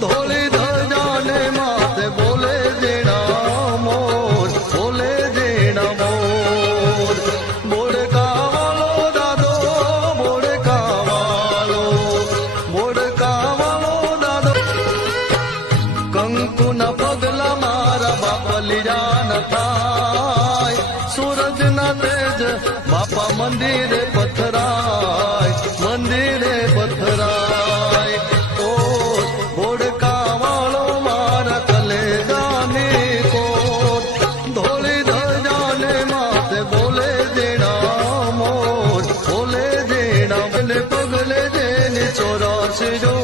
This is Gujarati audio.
ધોળી ધજાને માથે બોલે જેણા મોર, બોલે જેણા મોર. બોડકાવાળો દાદો, બોડકાવાળો, બોડકાવાળો દાદો. કંકુના પગલા મારા બાપા લીજા ન થાય, સૂરજના તેજ બાપા મંદિરે પથરાય, મંદિરે પથરાય. ઓ બોડકાવાળો મારા કલેજાની કોટ, ધોળી ધજાને માથે બોલે જેણા મોર, બોલે જેણા. પગલે જેની 84 જો